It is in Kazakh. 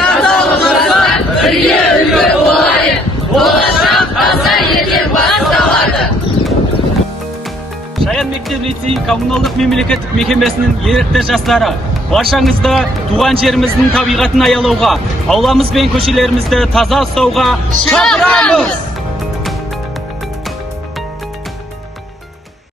таза болмасақ, бірге үлгі болайық. Болашақ таза елден басталады. Шаян мектеп лицей коммуналдық мемлекеттік мекемесінің ерікті жастары баршаңызды туған жеріміздің табиғатын аялауға, ауламыз бен көшелерімізді таза ұстауға шақырамыз.